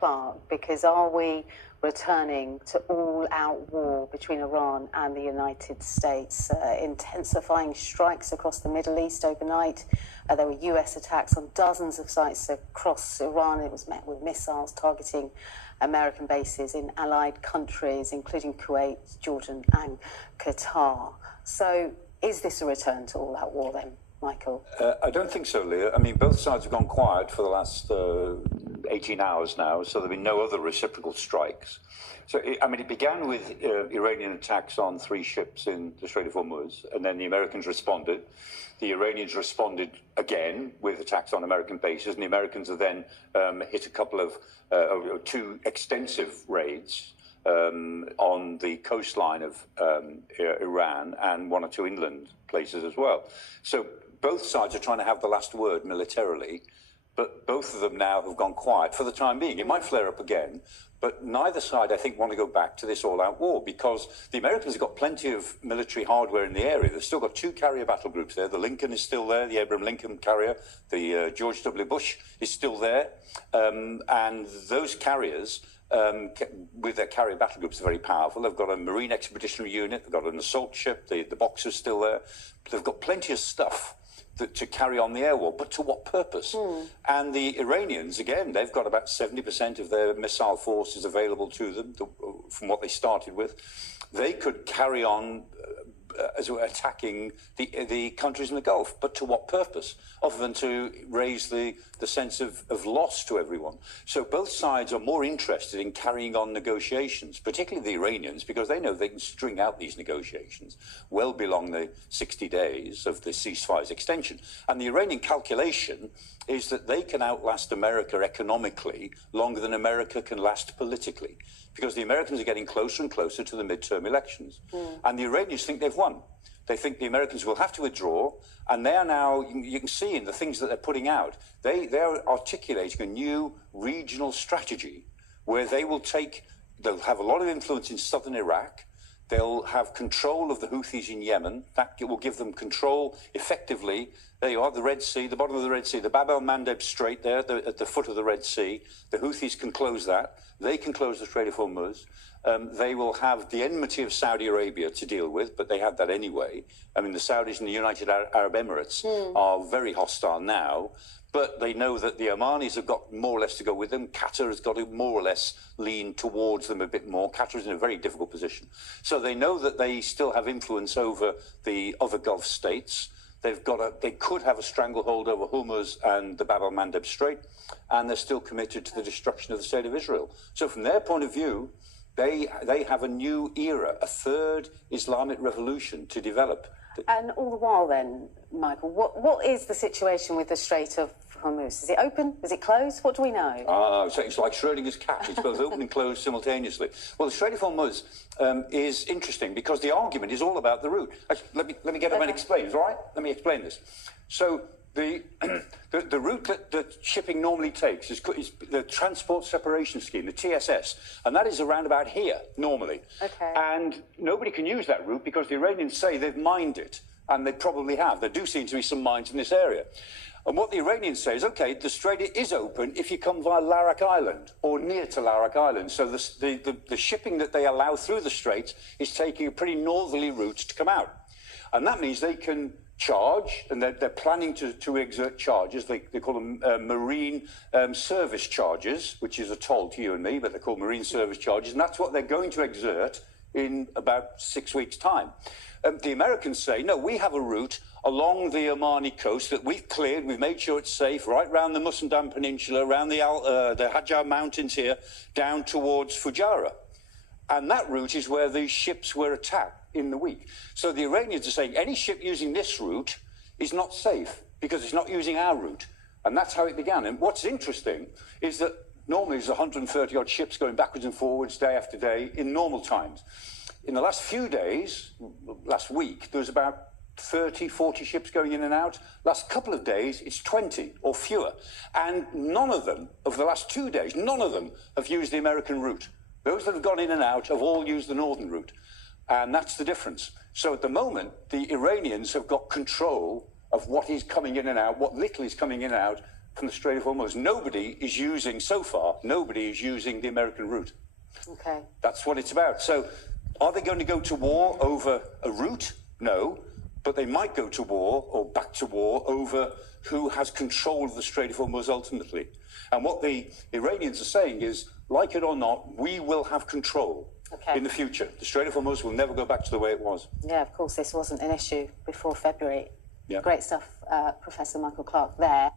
spark? Because are we returning to all-out war between Iran and the United States, intensifying strikes across the Middle East overnight? There were US attacks on dozens of sites across Iran. It was met with missiles targeting American bases in allied countries, including Kuwait, Jordan and Qatar. So is this a return to all-out war then, Michael? I don't think so, Leah. I mean, both sides have gone quiet for the last 18 hours now, so there have been no other reciprocal strikes. So, it began with Iranian attacks on 3 ships in the Strait of Hormuz, and then the Americans responded. The Iranians responded again with attacks on American bases, and the Americans have then hit a couple of 2 extensive raids on the coastline of Iran and 1 or 2 inland places as well. So both sides are trying to have the last word militarily, but both of them now have gone quiet for the time being. It might flare up again, but neither side, I think, want to go back to this all-out war because the Americans have got plenty of military hardware in the area. They've still got 2 carrier battle groups there. The Lincoln is still there, the Abraham Lincoln carrier. The George W. Bush is still there. And those carriers, with their carrier battle groups, are very powerful. They've got a Marine Expeditionary Unit. They've got an assault ship. The Boxer's still there. They've got plenty of stuff to carry on the air war, but to what purpose? And the Iranians, again, they've got about 70% of their missile forces available to them from what they started with. They could carry on attacking the countries in the Gulf, but to what purpose? Other than to raise the sense of loss to everyone. So both sides are more interested in carrying on negotiations, particularly the Iranians, because they know they can string out these negotiations well beyond the 60 days of the ceasefire's extension. And the Iranian calculation is that they can outlast America economically longer than America can last politically, because the Americans are getting closer and closer to the midterm elections. And the Iranians think they've won. They think the Americans will have to withdraw, and they are now, you can see in the things that they're putting out, they're articulating a new regional strategy where they'll have a lot of influence in southern Iraq. They'll have control of the Houthis in Yemen. That will give them control effectively. There you are, the Red Sea, the bottom of the Red Sea, the Bab el-Mandeb Strait there at the foot of the Red Sea. The Houthis can close that. They can close the Strait of Hormuz. They will have the enmity of Saudi Arabia to deal with, but they had that anyway. I mean, the Saudis and the United Arab Emirates are very hostile now, but they know that the Omanis have got more or less to go with them. Qatar has got to more or less lean towards them a bit more. Qatar is in a very difficult position. So they know that they still have influence over the other Gulf states. They could have a stranglehold over Hormuz and the Bab el-Mandeb Strait, and they're still committed to the destruction of the state of Israel. So from their point of view, they have a new era, a third Islamic revolution to develop. And all the while then, Michael, what is the situation with the Strait of Hormuz? Is it open? Is it closed? What do we know? So it's like Schrodinger's cat. It's both open and closed simultaneously. Well, the Strait of Hormuz is interesting because the argument is all about the route. Actually, let me get up and explain. Is all right? Let me explain this. So the route that shipping normally takes is the Transport Separation Scheme, the TSS, and that is around about here normally. Okay. And nobody can use that route because the Iranians say they've mined it, and they probably have. There do seem to be some mines in this area. And what the Iranians say is, okay, the strait is open if you come via Larak Island or near to Larak Island. So the shipping that they allow through the strait is taking a pretty northerly route to come out. And that means they can charge, and they're planning to exert charges. They call them marine service charges, which is a toll to you and me, but they're called marine service charges. And that's what they're going to exert in about 6 weeks' time. The Americans say, no, we have a route along the Omani coast that we've cleared, we've made sure it's safe, right round the Musandam Peninsula, around the Hajar Mountains here, down towards Fujairah. And that route is where these ships were attacked in the week. So the Iranians are saying any ship using this route is not safe because it's not using our route. And that's how it began. And what's interesting is that normally there's 130 odd ships going backwards and forwards day after day in normal times. In the last few days, last week, there was about 30, 40 ships going in and out. Last couple of days, it's 20 or fewer. And none of them, over the last 2 days, none of them have used the American route. Those that have gone in and out have all used the northern route. And that's the difference. So at the moment, the Iranians have got control of what is coming in and out, what little is coming in and out from the Strait of Hormuz. Nobody is using, so far, nobody is using the American route. Okay. That's what it's about. So are they going to go to war over a route? No. But they might go to war or back to war over who has control of the Strait of Hormuz ultimately. And what the Iranians are saying is, like it or not, we will have control in the future. The Strait of Hormuz will never go back to the way it was. Yeah, of course, this wasn't an issue before February. Yeah. Great stuff, Professor Michael Clark there.